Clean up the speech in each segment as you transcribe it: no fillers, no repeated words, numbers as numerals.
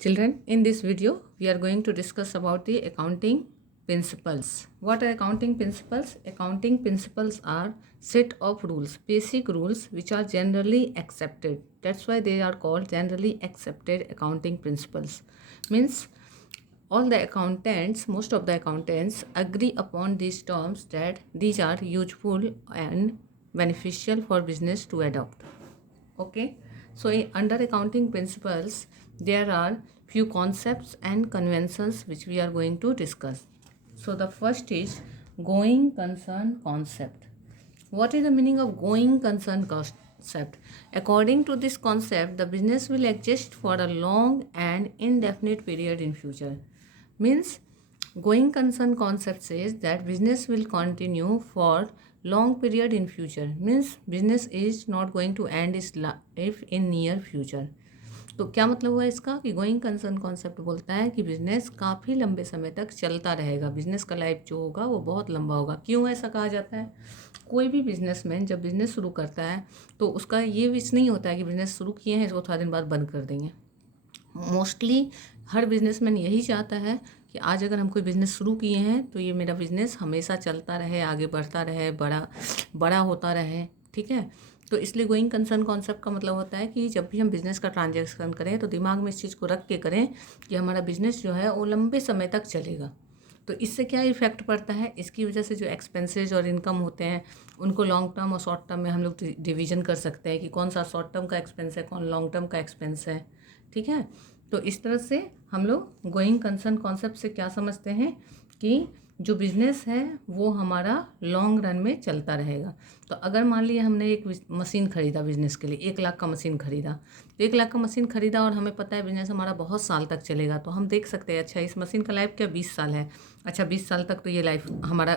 Children, in this video, we are going to discuss about the accounting principles. What are accounting principles? Accounting principles are set of rules, basic rules which are generally accepted. That's why they are called generally accepted accounting principles. Means all the accountants, most of the accountants agree upon these terms that these are useful and beneficial for business to adopt. Okay, so under accounting principles there are few concepts and conventions which we are going to discuss. So the first is going concern concept. What is the meaning of going concern concept? According to this concept, the business will exist for a long and indefinite period in future. Means going concern concept says that business will continue for long period in future. Means business is not going to end its life in near future. तो क्या मतलब हुआ इसका कि going concern concept बोलता है कि business काफ़ी लंबे समय तक चलता रहेगा, बिजनेस का लाइफ जो होगा वो बहुत लंबा होगा। क्यों ऐसा कहा जाता है? कोई भी बिजनेसमैन जब बिजनेस शुरू करता है तो उसका ये विश नहीं होता है कि बिजनेस शुरू किए हैं इसको थोड़ा दिन बाद बंद कर देंगे। मोस्टली हर बिजनेसमैन यही चाहता है कि आज अगर हम कोई बिज़नेस शुरू किए हैं तो ये मेरा बिज़नेस हमेशा चलता रहे, आगे बढ़ता रहे, बड़ा बड़ा होता रहे। ठीक है, तो इसलिए गोइंग कंसर्न कॉन्सेप्ट का मतलब होता है कि जब भी हम बिज़नेस का ट्रांजैक्शन करें तो दिमाग में इस चीज़ को रख के करें कि हमारा बिज़नेस जो है वो लंबे समय तक चलेगा। तो इससे क्या इफ़ेक्ट पड़ता है? इसकी वजह से जो एक्सपेंसेस और इनकम होते हैं उनको लॉन्ग टर्म और शॉर्ट टर्म में हम लोग डिवीज़न कर सकते हैं कि कौन सा शॉर्ट टर्म का एक्सपेंस है, कौन लॉन्ग टर्म का एक्सपेंस है। ठीक है, तो इस तरह से हम लोग गोइंग कंसर्न कॉन्सेप्ट से क्या समझते हैं कि जो बिज़नेस है वो हमारा लॉन्ग रन में चलता रहेगा। तो अगर मान लिया हमने एक मशीन ख़रीदा बिज़नेस के लिए, 1 लाख का मशीन ख़रीदा, तो 1 लाख का मशीन ख़रीदा और हमें पता है बिज़नेस हमारा बहुत साल तक चलेगा, तो हम देख सकते हैं अच्छा इस मशीन का लाइफ क्या 20 साल है, अच्छा 20 साल तक तो ये लाइफ हमारा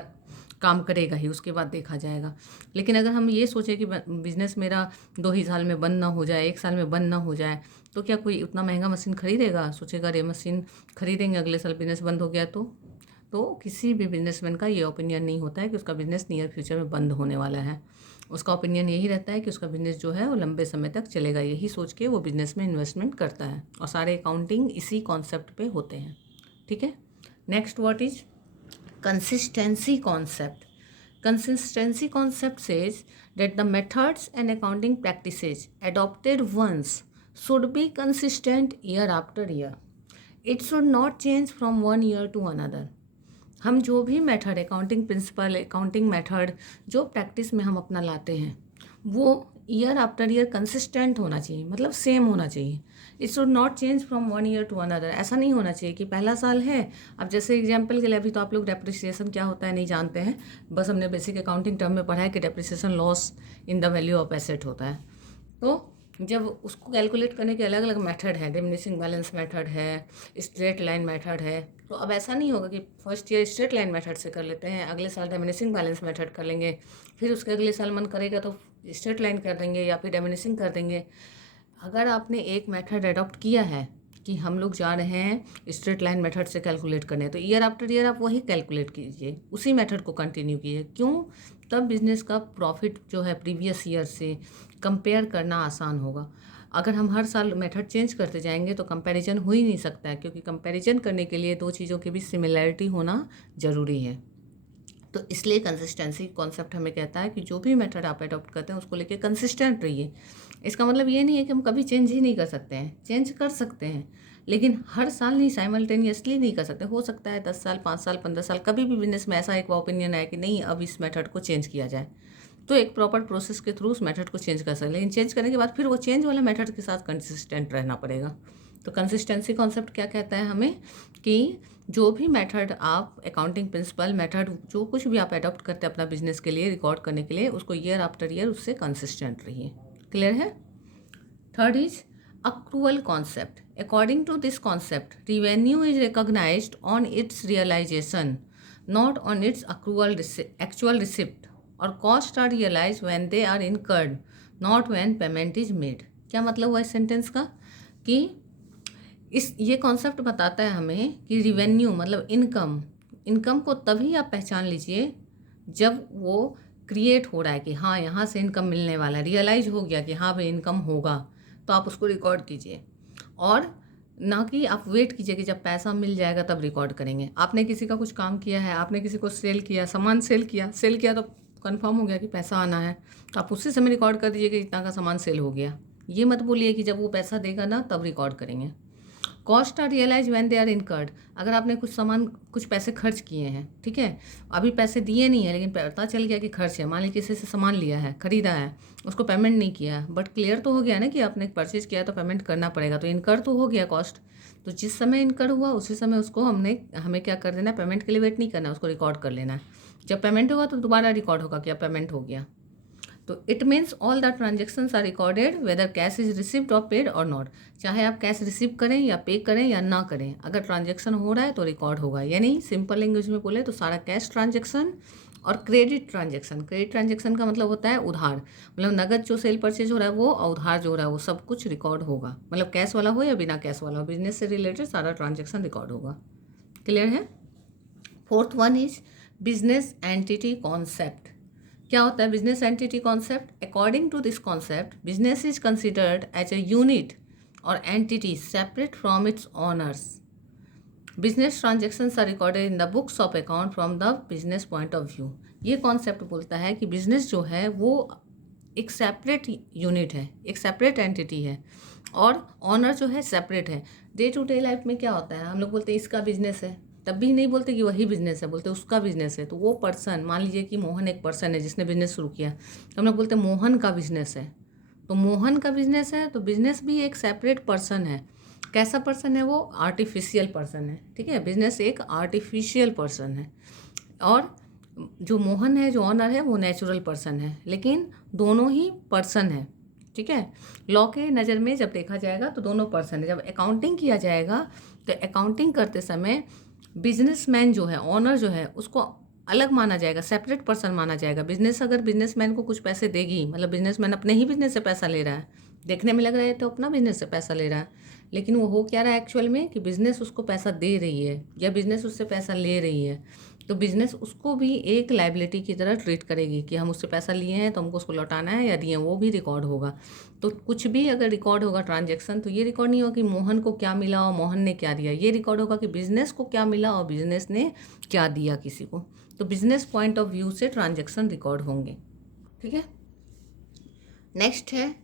काम करेगा ही, उसके बाद देखा जाएगा। लेकिन अगर हम ये सोचें कि बिज़नेस मेरा 2 ही साल में बंद ना हो जाए, 1 साल में बंद ना हो जाए, तो क्या कोई उतना महंगा मशीन खरीदेगा? सोचेगा अरे मशीन खरीदेंगे अगले साल बिज़नेस बंद हो गया तो किसी भी बिजनेसमैन का ये ओपिनियन नहीं होता है कि उसका बिज़नेस नियर फ्यूचर में बंद होने वाला है। उसका ओपिनियन यही रहता है कि उसका बिज़नेस जो है वो लंबे समय तक चलेगा, यही सोच के वो बिज़नेस में इन्वेस्टमेंट करता है और सारे अकाउंटिंग इसी कॉन्सेप्ट पे होते हैं। ठीक है, next what is consistency concept. Consistency concept says that the methods and accounting practices adopted once should be consistent year after year. It should not change from one year to another. हम जो भी method accounting principle, accounting method जो practice में हम अपना लाते हैं वो year after year consistent होना चाहिए, मतलब सेम होना चाहिए। It should not change from one year to another. ऐसा नहीं होना चाहिए कि पहला साल है, अब जैसे एग्जांपल के लिए अभी तो आप लोग डेप्रिसिएशन क्या होता है नहीं जानते हैं, बस हमने बेसिक अकाउंटिंग टर्म में पढ़ा है कि depreciation loss in the value of asset होता है। तो जब उसको कैलकुलेट करने के अलग अलग मेथड है, डिमिनिशिंग बैलेंस मेथड है, स्ट्रेट लाइन मेथड है, तो अब ऐसा नहीं होगा कि first year straight line method से कर लेते हैं, अगले साल डिमिनिशिंग बैलेंस मेथड कर लेंगे, फिर उसके अगले साल मन करेगा तो स्ट्रेट लाइन कर देंगे या फिर डिमिनिशिंग कर देंगे। अगर आपने एक मेथड अडॉप्ट किया है कि हम लोग जा रहे हैं स्ट्रेट लाइन मेथड से कैलकुलेट करने, तो ईयर आफ्टर ईयर आप वही कैलकुलेट कीजिए, उसी मेथड को कंटिन्यू कीजिए। क्यों? तब बिजनेस का प्रॉफिट जो है प्रीवियस ईयर से कंपेयर करना आसान होगा। अगर हम हर साल मेथड चेंज करते जाएंगे तो कंपैरिजन हो ही नहीं सकता है, क्योंकि कंपैरिजन करने के लिए दो चीज़ों के बीच सिमिलैरिटी होना ज़रूरी है। तो इसलिए कंसिस्टेंसी कॉन्सेप्ट हमें कहता है कि जो भी मेथड आप अडॉप्ट करते हैं उसको लेके कंसिस्टेंट रहिए। इसका मतलब ये नहीं है कि हम कभी चेंज ही नहीं कर सकते हैं, चेंज कर सकते हैं, लेकिन हर साल नहीं, साइमल्टेनियसली नहीं कर सकते। हो सकता है 10 साल, 5 साल, 15 साल कभी भी बिजनेस में ऐसा एक ओपिनियन आए कि नहीं अब इस मेथड को चेंज किया जाए, तो एक प्रॉपर प्रोसेस के थ्रू उस मेथड को चेंज कर सकते हैं। लेकिन चेंज करने के बाद फिर वो चेंज वाले मेथड के साथ कंसिस्टेंट रहना पड़ेगा। तो कंसिस्टेंसी कॉन्सेप्ट क्या कहता है हमें कि जो भी मेथड आप अकाउंटिंग प्रिंसिपल मेथड जो कुछ भी आप अडॉप्ट करते हैं अपना बिजनेस के लिए रिकॉर्ड करने के लिए, उसको ईयर आफ्टर ईयर उससे कंसिस्टेंट रहिए। क्लियर है? Third is accrual concept. According to this concept, revenue is recognized on its realization, not on its actual receipt, or costs are realized when they are incurred, not when payment is made. क्या मतलब हुआ इस sentence का कि ये concept बताता है हमें कि रिवेन्यू मतलब इनकम को तभी आप पहचान लीजिए जब वो क्रिएट हो रहा है कि हाँ यहाँ से इनकम मिलने वाला है, रियलाइज हो गया कि हाँ भाई इनकम होगा, तो आप उसको रिकॉर्ड कीजिए। और ना कि आप वेट कीजिए कि जब पैसा मिल जाएगा तब रिकॉर्ड करेंगे। आपने किसी का कुछ काम किया है, आपने किसी को सेल किया, सामान सेल किया तो कंफर्म हो गया कि पैसा आना है, तो आप उसी समय रिकॉर्ड कर दीजिए कि इतना का सामान सेल हो गया। ये मत बोलिए कि जब वो पैसा देगा ना तब रिकॉर्ड करेंगे। Cost are realise when they are incurred. अगर आपने कुछ पैसे खर्च किए हैं, ठीक है, अभी पैसे दिए नहीं है लेकिन पता चल गया कि खर्च है, मान लीजिए किसी से सामान लिया है, खरीदा है, उसको पेमेंट नहीं किया है, बट क्लियर तो हो गया ना कि आपने परचेज किया तो पेमेंट करना पड़ेगा, तो इनकर तो हो गया कॉस्ट। तो जिस समय इनकर हुआ उसी समय उसको हमें क्या कर देना है, पेमेंट के लिए वेट नहीं करना है, उसको रिकॉर्ड कर लेना है। जब पेमेंट होगा तो दोबारा रिकॉर्ड होगा कि अब पेमेंट हो गया। तो it means all the transactions are recorded whether cash is received और पेड और नॉट। चाहे आप कैश रिसीव करें या पे करें या ना करें, अगर ट्रांजेक्शन हो रहा है तो रिकॉर्ड होगा। यानी सिंपल लैंग्वेज में बोले तो सारा कैश ट्रांजेक्शन और क्रेडिट ट्रांजेक्शन का मतलब होता है उधार, मतलब नगद जो सेल परचेज हो रहा है वो और उधार जो हो रहा है वो सब कुछ रिकॉर्ड होगा, मतलब कैश वाला हो या बिना कैश वाला हो, बिजनेस से रिलेटेड सारा ट्रांजेक्शन रिकॉर्ड होगा। क्लियर है। Fourth one is business entity concept. क्या होता है business entity concept? According to this concept, business is considered as a unit और entity separate from its owners. Business transactions are recorded in the books of account from the business point of view. ये concept बोलता है कि business जो है वो एक separate unit है, एक सेपरेट एंटिटी है और ऑनर जो है सेपरेट है। डे टू डे लाइफ में क्या होता है, हम लोग बोलते हैं इसका बिजनेस है, तब भी नहीं बोलते कि वही बिजनेस है, बोलते उसका बिजनेस है। तो वो पर्सन, मान लीजिए कि मोहन एक पर्सन है जिसने बिजनेस शुरू किया, तो हम लोग बोलते हैं मोहन का बिजनेस है। तो मोहन का बिजनेस है तो बिजनेस भी एक सेपरेट पर्सन है। कैसा पर्सन है वो? आर्टिफिशियल पर्सन है, ठीक है, बिजनेस एक आर्टिफिशियल पर्सन है। और जो मोहन है, जो ऑनर है, वो नेचुरल पर्सन है, लेकिन दोनों ही पर्सन है, ठीक है। लॉ के नज़र में जब देखा जाएगा तो दोनों पर्सन है। जब अकाउंटिंग किया जाएगा तो अकाउंटिंग करते समय बिजनेसमैन जो है, ऑनर जो है, उसको अलग माना जाएगा, सेपरेट पर्सन माना जाएगा। बिजनेस अगर बिजनेसमैन को कुछ पैसे देगी, मतलब बिजनेसमैन अपने ही बिजनेस से पैसा ले रहा है, देखने में लग रहा है तो अपना बिजनेस से पैसा ले रहा है, लेकिन वो हो क्या रहा है एक्चुअल में कि बिजनेस उसको पैसा दे रही है या बिजनेस उससे पैसा ले रही है। तो बिजनेस उसको भी एक लाइबिलिटी की तरह ट्रीट करेगी कि हम उससे पैसा लिए हैं तो हमको उसको लौटाना है या दिए, वो भी रिकॉर्ड होगा। तो कुछ भी अगर रिकॉर्ड होगा ट्रांजेक्शन, तो ये रिकॉर्ड नहीं होगा कि मोहन को क्या मिला और मोहन ने क्या दिया, ये रिकॉर्ड होगा कि बिजनेस को क्या मिला और बिजनेस ने क्या दिया किसी को। तो बिजनेस पॉइंट ऑफ व्यू से ट्रांजेक्शन रिकॉर्ड होंगे, ठीक है। नेक्स्ट है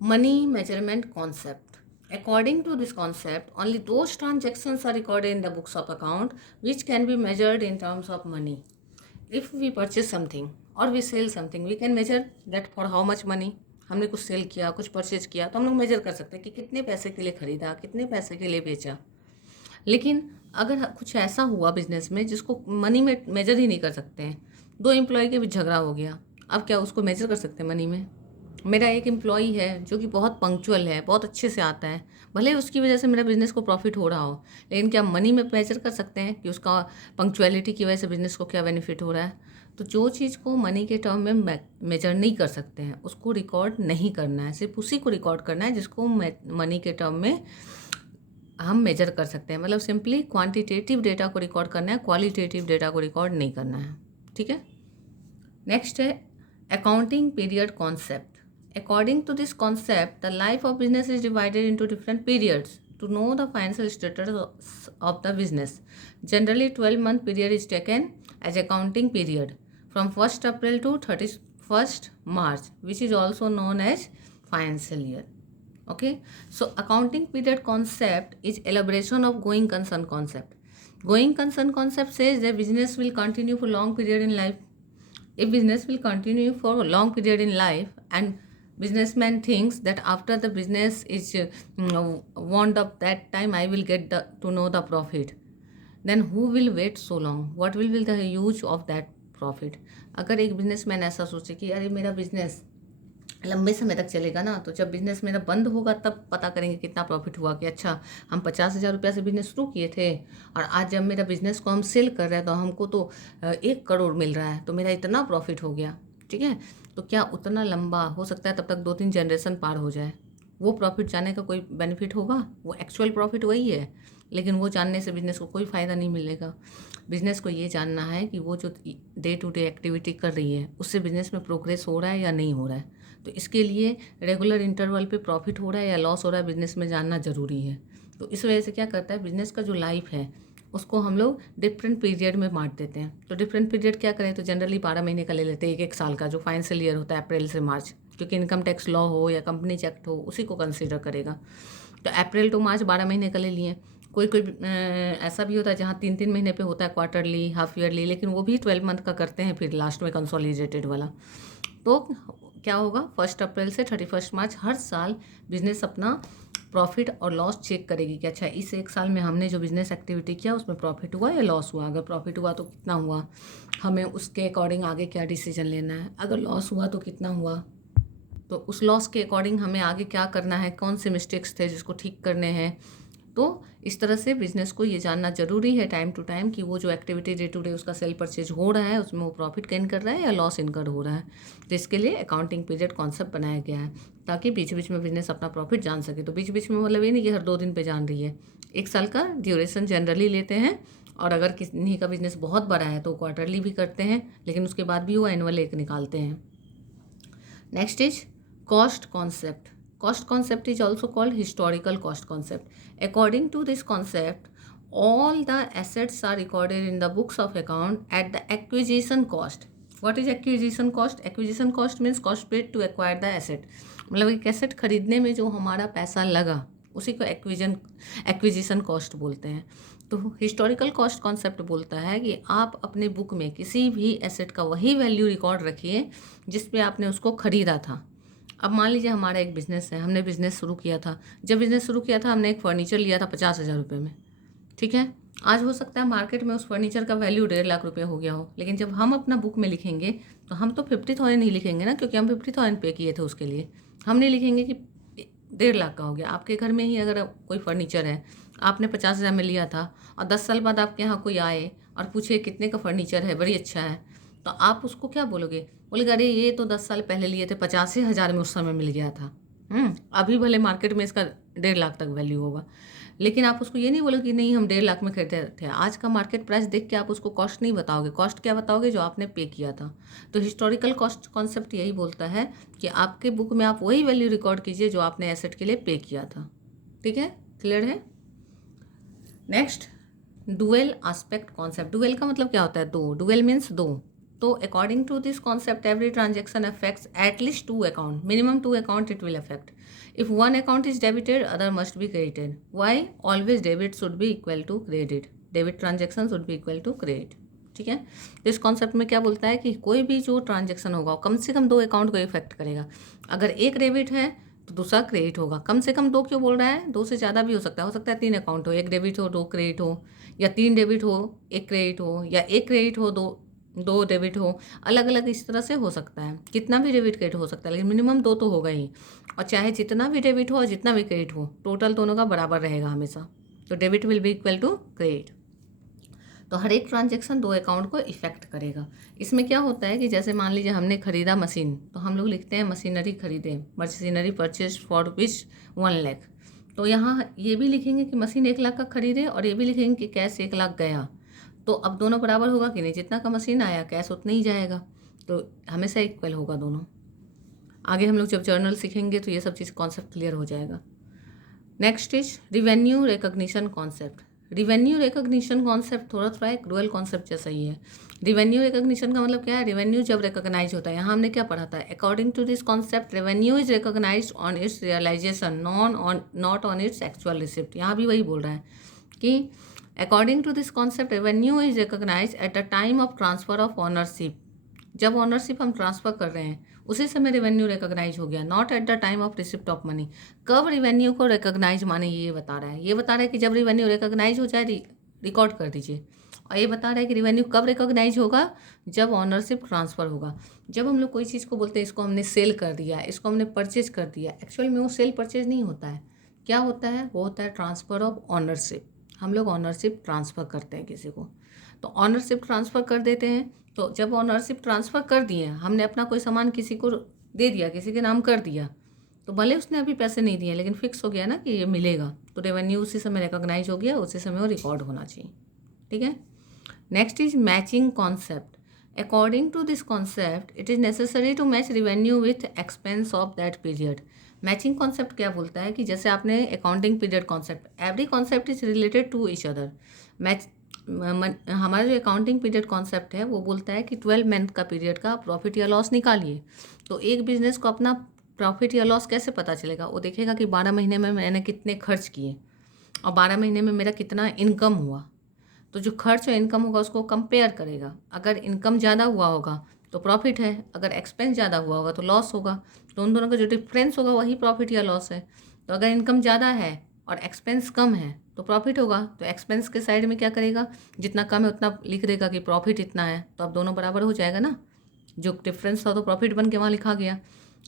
money measurement concept. According to this concept, only those transactions are recorded in the books of account which can be measured in terms of money. If we purchase something or we sell something, we can measure that for how much money. हमने कुछ cell किया, कुछ purchase किया, तो हम लोग major कर सकते हैं कि कितने पैसे के लिए खरीदा, कितने पैसे के लिए बेचा। लेकिन अगर कुछ ऐसा हुआ बिजनेस में जिसको मनी में मेजर ही नहीं कर सकते हैं, दो एम्प्लॉय के बीच झगड़ा हो गया, अब क्या उसको मेजर कर सकते हैं मनी में? मेरा एक एम्प्लॉई है जो कि बहुत पंक्चुअल है, बहुत अच्छे से आता है, भले ही उसकी वजह से मेरा बिजनेस को प्रॉफिट हो रहा हो, लेकिन क्या मनी में मेजर कर सकते हैं कि उसका पंक्चुअलिटी की वजह से बिजनेस को क्या बेनिफिट हो रहा है? तो जो चीज़ को मनी के टर्म में मेजर नहीं कर सकते हैं उसको रिकॉर्ड नहीं करना है, सिर्फ उसी को रिकॉर्ड करना है जिसको मनी के टर्म में हम मेजर कर सकते हैं। मतलब सिंपली क्वांटिटेटिव डेटा को रिकॉर्ड करना है, क्वालिटेटिव डेटा को रिकॉर्ड नहीं करना है, ठीक है। नेक्स्ट है accounting period concept. According to this concept, the life of business is divided into different periods to know the financial status of the business. Generally, 12-month period is taken as accounting period from 1st April to 31st March, which is also known as financial year. Okay, so accounting period concept is elaboration of going concern concept. Going concern concept says that business will continue for long period in life. If business will continue for a long period in life and businessman thinks that after the business is wound up, that time I will get to know the profit, then who will wait so long? What will be the use of that profit? अगर एक businessman ऐसा सोचे कि अरे मेरा business लंबे समय तक चलेगा ना, तो जब बिजनेस मेरा बंद होगा तब पता करेंगे कितना प्रॉफिट हुआ, कि अच्छा हम 50,000 रुपया से बिजनेस शुरू किए थे और आज जब मेरा बिजनेस को हम सेल कर रहे हैं तो हमको तो 1 करोड़ मिल रहा है, तो मेरा इतना प्रॉफिट हो गया, ठीक है। तो क्या उतना लंबा हो सकता है, तब तक 2-3 जनरेशन पार हो जाए, वो प्रॉफिट जानने का कोई बेनिफिट होगा? वो एक्चुअल प्रॉफिट वही है, लेकिन वो जानने से बिजनेस को कोई फ़ायदा नहीं मिलेगा। बिजनेस को ये जानना है कि वो जो डे टू डे एक्टिविटी कर रही है उससे बिजनेस में प्रोग्रेस हो रहा है या नहीं हो रहा है। तो इसके लिए रेगुलर इंटरवल पे प्रॉफिट हो रहा है या लॉस हो रहा है बिजनेस में जानना ज़रूरी है। तो इस वजह से क्या करता है, बिजनेस का जो लाइफ है उसको हम लोग डिफरेंट पीरियड में बांट देते हैं। तो डिफरेंट पीरियड क्या करें, तो जनरली 12 महीने का ले लेते हैं, एक साल का जो फाइनेंशियल ईयर होता है अप्रैल से मार्च, क्योंकि इनकम टैक्स लॉ हो या कंपनी एक्ट हो उसी को कंसिडर करेगा। तो अप्रैल टू मार्च 12 महीने का ले लिए। कोई कोई ऐसा भी होता है जहाँ 3-3 महीने पे होता है, क्वार्टरली, हाफ ईयरली, लेकिन वो भी 12 मंथ का करते हैं फिर लास्ट में कंसोलिडेटेड वाला। तो क्या होगा, 1 अप्रैल से 31 मार्च हर साल बिजनेस अपना प्रॉफिट और लॉस चेक करेगी कि अच्छा इस एक साल में हमने जो बिजनेस एक्टिविटी किया उसमें प्रॉफिट हुआ या लॉस हुआ। अगर प्रॉफिट हुआ तो कितना हुआ, हमें उसके अकॉर्डिंग आगे क्या डिसीजन लेना है। अगर लॉस हुआ तो कितना हुआ, तो उस लॉस के अकॉर्डिंग हमें आगे क्या करना है, कौन से मिस्टेक्स थे जिसको ठीक करने हैं। तो इस तरह से बिजनेस को ये जानना जरूरी है टाइम टू टाइम कि वो जो एक्टिविटी डे टू डे उसका सेल परचेज हो रहा है उसमें वो प्रॉफिट गेन कर रहा है या लॉस इनकर हो रहा है। तो इसके लिए अकाउंटिंग पीरियड कॉन्सेप्ट बनाया गया है ताकि बीच बीच में बिजनेस अपना प्रॉफिट जान सके। तो बीच बीच में मतलब ये नहीं कि हर 2 दिन पे जान रही है, 1 साल का ड्यूरेशन जनरली लेते हैं। और अगर किसी का बिजनेस बहुत बड़ा है तो क्वार्टरली भी करते हैं, लेकिन उसके बाद भी वो एनुअल एक निकालते हैं। Next is cost concept. Cost concept is also called historical cost concept. According to this concept, all the assets are recorded in the books of account at the acquisition cost. What is acquisition cost? Acquisition cost means cost paid to acquire the asset. मतलब एक asset खरीदने में जो हमारा पैसा लगा उसी को एक्विजिशन कॉस्ट बोलते हैं। तो हिस्टोरिकल कॉस्ट कॉन्सेप्ट बोलता है कि आप अपने बुक में किसी भी एसेट का वही वैल्यू रिकॉर्ड रखिए जिस पे आपने उसको खरीदा था। अब मान लीजिए हमारा एक बिज़नेस है, हमने बिज़नेस शुरू किया था। जब बिज़नेस शुरू किया था हमने एक फ़र्नीचर लिया था 50,000 रुपये में, ठीक है। आज हो सकता है मार्केट में उस फर्नीचर का वैल्यू 1.5 लाख रुपये हो गया हो, लेकिन जब हम अपना बुक में लिखेंगे तो हम तो 50,000 ही लिखेंगे ना, क्योंकि हम 50,000 पे किए थे उसके लिए। हम नहीं लिखेंगे कि 1.5 लाख का हो गया। आपके घर में ही अगर कोई फर्नीचर है, आपने 50,000 में लिया था और 10 साल बाद आपके यहाँ कोई आए और पूछे कितने का फर्नीचर है, बड़ी अच्छा है, तो आप उसको क्या बोलोगे? बोलेगा अरे ये तो 10 साल पहले लिए थे, 85,000 में उस समय मिल गया था। अभी भले मार्केट में इसका 1.5 लाख तक वैल्यू होगा, लेकिन आप उसको ये नहीं बोलोगे कि नहीं हम 1.5 लाख में खरीदे थे। आज का मार्केट प्राइस देख के आप उसको कॉस्ट नहीं बताओगे। कॉस्ट क्या बताओगे? जो आपने पे किया था। तो हिस्टोरिकल कॉस्ट कॉन्सेप्ट यही बोलता है कि आपके बुक में आप वही वैल्यू रिकॉर्ड कीजिए जो आपने एसेट के लिए पे किया था। ठीक है, क्लियर है? Next, dual aspect concept. Dual का मतलब क्या होता है? दो। डुअल मीन्स दो। तो according to this concept every transaction affects atleast 2 account, minimum 2 account it will affect. If one account is debited, other must be credited. Why? Always debit should be equal to credit. Debit transaction should be equal to credit. ठीक है, तो इस concept में क्या बोलता है कि कोई भी जो ट्रांजेक्शन होगा कम से कम 2 अकाउंट को इफेक्ट करेगा। अगर एक डेबिट है तो दूसरा क्रेडिट होगा। कम से कम 2 क्यों बोल रहा है? 2 से ज़्यादा भी हो सकता है 3 अकाउंट हो, 1 डेबिट हो 2 क्रेडिट हो, या 3 डेबिट हो 1 क्रेडिट हो, या 1 क्रेडिट हो 2 डेबिट हो। अलग अलग इस तरह से हो सकता है, कितना भी डेबिट क्रेडिट हो सकता है, लेकिन मिनिमम 2 तो होगा ही। और चाहे जितना भी डेबिट हो और जितना भी क्रेडिट हो, टोटल दोनों का बराबर रहेगा हमेशा। तो debit will be equal to credit. तो हर एक ट्रांजेक्शन 2 अकाउंट को इफेक्ट करेगा। इसमें क्या होता है कि जैसे मान लीजिए हमने खरीदा मशीन, तो हम लोग लिखते हैं मशीनरी खरीदे, machinery purchase for which 1 lakh. तो यहाँ ये भी लिखेंगे कि मशीन 1 लाख का खरीदे, और ये भी लिखेंगे कि कैश 1 लाख गया। तो अब दोनों बराबर होगा कि नहीं? जितना का मशीन आया कैश उतना ही जाएगा, तो हमेशा इक्वल होगा दोनों। आगे हम लोग जब जर्नल सीखेंगे तो ये सब चीज़ कॉन्सेप्ट क्लियर हो जाएगा। Next is revenue recognition concept. Revenue recognition concept थोड़ा एक डुअल कॉन्सेप्ट जैसा ही है। रिवेन्यू रिकॉग्निशन का मतलब क्या है? रेवेन्यू जब रिकॉग्नाइज होता है, यहाँ हमने क्या पढ़ा था? According to this concept revenue is recognise on its realisation not on its actual receipt. यहाँ भी वही बोल रहा है कि according to this concept revenue is recognise at the time of transfer of ownership. जब ऑनरशिप हम ट्रांसफर कर रहे हैं उसी समय रेवेन्यू रिकॉग्नाइज हो गया, not at the time of receipt of money. कब रेवेन्यू को रिकॉग्नाइज माने ये बता रहा है। ये बता रहा है कि जब रेवेन्यू रिकॉग्नाइज हो जाए रिकॉर्ड कर दीजिए। और ये बता रहा है कि रेवेन्यू कब रिकॉग्नाइज होगा? जब ऑनरशिप ट्रांसफर होगा। जब हम लोग कोई चीज़ को बोलते हैं इसको हमने सेल कर दिया, इसको हमने परचेज कर दिया, एक्चुअल में वो सेल परचेज नहीं होता है। क्या होता है? वो होता है ट्रांसफ़र ऑफ ऑनरशिप। हम लोग ऑनरशिप ट्रांसफ़र करते हैं किसी को, तो ऑनरशिप ट्रांसफ़र कर देते हैं। तो जब ऑनरशिप ट्रांसफ़र कर दिए, हमने अपना कोई सामान किसी को दे दिया, किसी के नाम कर दिया, तो भले उसने अभी पैसे नहीं दिए लेकिन फिक्स हो गया ना कि ये मिलेगा, तो रेवेन्यू उसी समय रिकॉग्नाइज हो गया, उसी समय वो रिकॉर्ड होना चाहिए। ठीक है, next is matching concept. According to this concept it is necessary to match revenue with expense of that period. Matching concept क्या बोलता है कि जैसे आपने accounting period concept, every concept is related to each other. Match हमारा जो accounting period concept है वो बोलता है कि 12 मंथ का पीरियड का प्रॉफिट या लॉस निकालिए। तो एक बिजनेस को अपना प्रॉफिट या लॉस कैसे पता चलेगा? वो देखेगा कि 12 महीने में मैंने कितने खर्च किए और 12 महीने में मेरा कितना इनकम हुआ। तो जो खर्च और इनकम होगा उसको कंपेयर करेगा। अगर इनकम ज़्यादा हुआ होगा तो प्रॉफिट है, अगर एक्सपेंस ज़्यादा हुआ होगा तो लॉस होगा। तो उन दोनों का जो डिफरेंस होगा वही प्रॉफिट या लॉस है। तो अगर इनकम ज़्यादा है और एक्सपेंस कम है तो प्रॉफिट होगा। तो एक्सपेंस के साइड में क्या करेगा, जितना कम है उतना लिख देगा कि प्रॉफिट इतना है, तो अब दोनों बराबर हो जाएगा ना। जो डिफरेंस था तो प्रॉफिट बन के वहाँ लिखा गया।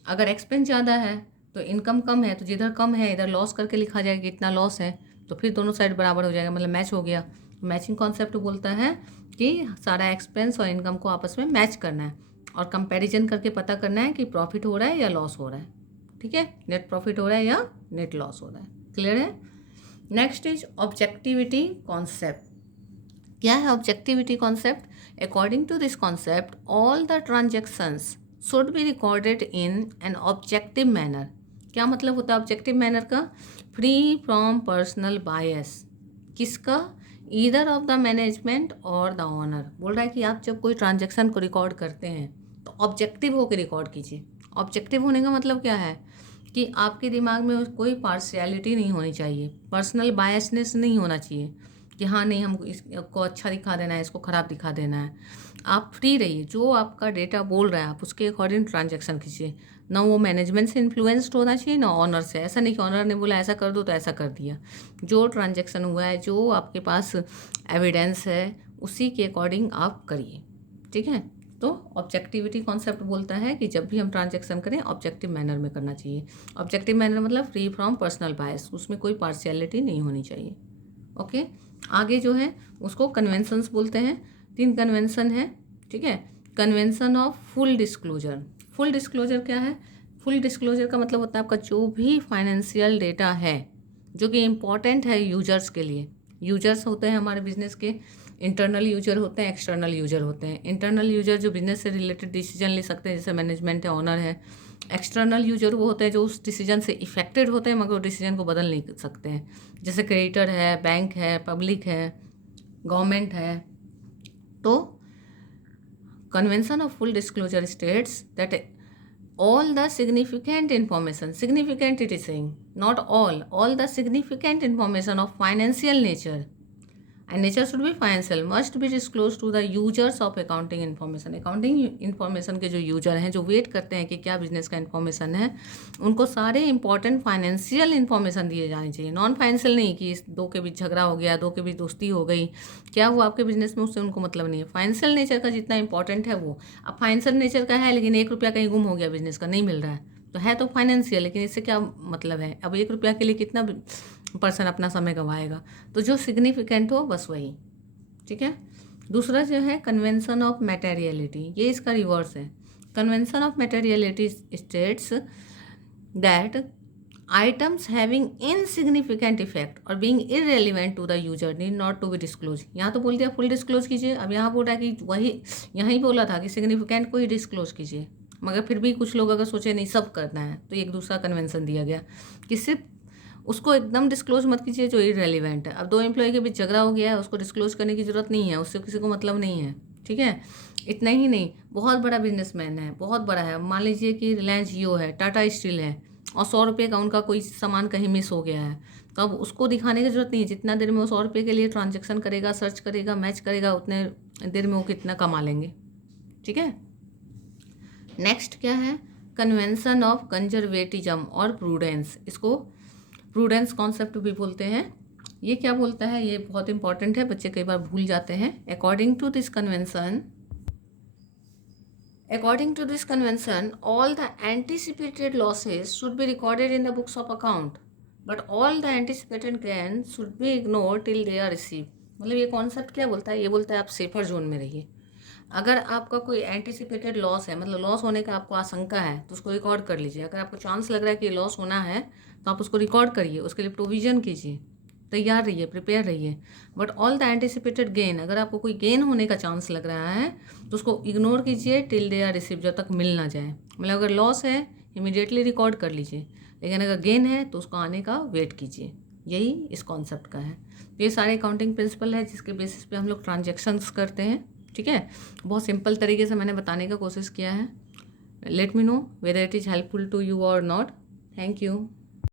अगर एक्सपेंस ज़्यादा है तो इनकम कम है, तो जिधर कम है इधर लॉस करके लिखा जाएगा कि इतना लॉस है, तो फिर दोनों साइड बराबर हो जाएगा, मतलब मैच हो गया। मैचिंग कॉन्सेप्ट बोलता है कि सारा एक्सपेंस और इनकम को आपस में मैच करना है और कंपैरिजन करके पता करना है कि प्रॉफिट हो रहा है या लॉस हो रहा है। ठीक है, नेट प्रॉफिट हो रहा है या नेट लॉस हो रहा है। क्लियर है? Next is objectivity concept. क्या है objectivity concept? According to this concept all the transactions should be recorded in an objective manner. क्या मतलब होता है ऑब्जेक्टिव मैनर का? Free from personal bias. किसका? ईदर ऑफ द मैनेजमेंट और द ऑनर। बोल रहा है कि आप जब कोई ट्रांजेक्शन को रिकॉर्ड करते हैं तो ऑब्जेक्टिव होकर रिकॉर्ड कीजिए। ऑब्जेक्टिव होने का मतलब क्या है कि आपके दिमाग में कोई पार्शियलिटी नहीं होनी चाहिए, पर्सनल बायसनेस नहीं होना चाहिए कि हाँ नहीं हमको इसको अच्छा दिखा देना है, इसको ख़राब दिखा देना है। आप फ्री रहिए, जो आपका डेटा बोल रहा है आप उसके अकॉर्डिंग ट्रांजेक्शन कीजिए। ना वो मैनेजमेंट से इन्फ्लुएंस्ड होना चाहिए ना ऑनर से। ऐसा नहीं कि ऑनर ने बोला ऐसा कर दो तो ऐसा कर दिया। जो ट्रांजेक्शन हुआ है, जो आपके पास एविडेंस है, उसी के अकॉर्डिंग आप करिए। ठीक है, तो ऑब्जेक्टिविटी कॉन्सेप्ट बोलता है कि जब भी हम ट्रांजेक्शन करें ऑब्जेक्टिव मैनर में करना चाहिए। ऑब्जेक्टिव मैनर मतलब फ्री फ्रॉम पर्सनल बायस, उसमें कोई पार्शियलिटी नहीं होनी चाहिए। ओके, आगे जो है उसको कन्वेंशंस बोलते हैं। 3 कन्वेंशन है। ठीक है, convention of full disclosure. Full disclosure क्या है? फुल डिस्क्लोजर का मतलब होता है आपका जो भी फाइनेंशियल डेटा है जो कि इम्पॉर्टेंट है यूजर्स के लिए। यूजर्स होते हैं हमारे बिजनेस के, इंटरनल यूजर होते हैं, एक्सटर्नल यूजर होते हैं। इंटरनल यूजर जो बिजनेस से रिलेटेड डिसीजन ले सकते हैं, जैसे मैनेजमेंट है, ऑनर है। एक्सटर्नल यूजर वो होते हैं जो उस डिसीजन से इफेक्टेड होते हैं मगर वो डिसीजन को बदल नहीं सकते हैं, जैसे क्रेडिटर है, बैंक है, पब्लिक है, गवर्नमेंट है। तो convention of full disclosure states that all the significant information, significant it is saying, not all the significant information of financial nature and nature should be financial must be disclosed to the users of accounting information। accounting information के जो user हैं, जो wait करते हैं कि क्या business का information है, उनको सारे इंपॉर्टेंट फाइनेंशियल इन्फॉर्मेशन दिए जाने चाहिए। नॉन फाइनेंशियल नहीं कि दो के बीच झगड़ा हो गया, दो के बीच दोस्ती हो गई, क्या हुआ आपके बिजनेस में, उससे उनको मतलब नहीं है। फाइनेंशियल नेचर का जितना इंपॉर्टेंट है वो। अब फाइनेंशियल नेचर का है लेकिन 1 रुपया कहीं गुम हो गया, बिजनेस का नहीं मिल रहा है तो फाइनेंशियल, लेकिन इससे क्या मतलब है? अब 1 रुपया के लिए कितना पर्सन अपना समय गंवाएगा? तो जो सिग्निफिकेंट हो बस वही। ठीक है, दूसरा जो है कन्वेंशन ऑफ मटेरियलिटी, ये इसका रिवर्स है। Convention of materiality states that items having insignificant effect और being irrelevant to the user need not to be disclose. यहाँ तो बोल दिया फुल डिस्क्लोज कीजिए, अब यहाँ बोल रहा है कि वही यहीं बोला था कि सिग्निफिकेंट को ही डिस्क्लोज कीजिए, मगर फिर भी कुछ लोग अगर सोचे नहीं सब करना है तो एक दूसरा कन्वेंशन दिया गया कि सिर्फ उसको एकदम डिस्क्लोज मत कीजिए जो इररेलेवेंट है। अब 2 एम्प्लॉय के बीच झगड़ा हो गया है, उसको डिस्क्लोज करने की ज़रूरत नहीं है, उससे किसी को मतलब नहीं है। ठीक है, इतना ही नहीं, बहुत बड़ा बिजनेसमैन है, बहुत बड़ा है, मान लीजिए कि रिलायंस जियो है, टाटा स्टील है, और 100 रुपये का उनका कोई सामान कहीं मिस हो गया है, तो अब उसको दिखाने की ज़रूरत नहीं है। जितना देर में वो 100 रुपये के लिए ट्रांजेक्शन करेगा, सर्च करेगा, मैच करेगा, उतने देर में वो कितना कमा लेंगे। ठीक है, नेक्स्ट क्या है? कन्वेंशन ऑफ कंजर्वेटिज्म और प्रूडेंस। इसको प्रूडेंस कॉन्सेप्ट भी बोलते हैं। ये क्या बोलता है? ये बहुत इंपॉर्टेंट है, बच्चे कई बार भूल जाते हैं। According to this convention all the anticipated losses should be recorded in the books of account but all the anticipated gain should be ignore till they are receive. मतलब ये कॉन्सेप्ट क्या बोलता है? ये बोलता है आप सेफर जोन में रहिए। अगर आपका कोई एंटिसिपेटेड लॉस है, मतलब लॉस होने का आपको आशंका है, तो उसको रिकॉर्ड कर लीजिए। अगर आपको चांस लग रहा है कि लॉस होना है तो आप उसको रिकॉर्ड करिए, उसके लिए प्रोविजन कीजिए, तैयार रहिए, प्रिपेयर रहिए। But all the anticipated gain, अगर आपको कोई गेन होने का चांस लग रहा है तो उसको इग्नोर कीजिए टिल दे आर रिसीव, जब तक मिल ना जाए। मतलब अगर लॉस है इमीडिएटली रिकॉर्ड कर लीजिए, लेकिन अगर गेन है तो उसको आने का वेट कीजिए। यही इस कॉन्सेप्ट का है। ये सारे अकाउंटिंग प्रिंसिपल है जिसके बेसिस पे हम लोग ट्रांजेक्शन्स करते हैं। ठीक है, बहुत सिंपल तरीके से मैंने बताने का कोशिश किया है। Let me know whether it is helpful to you और नॉट। Thank you.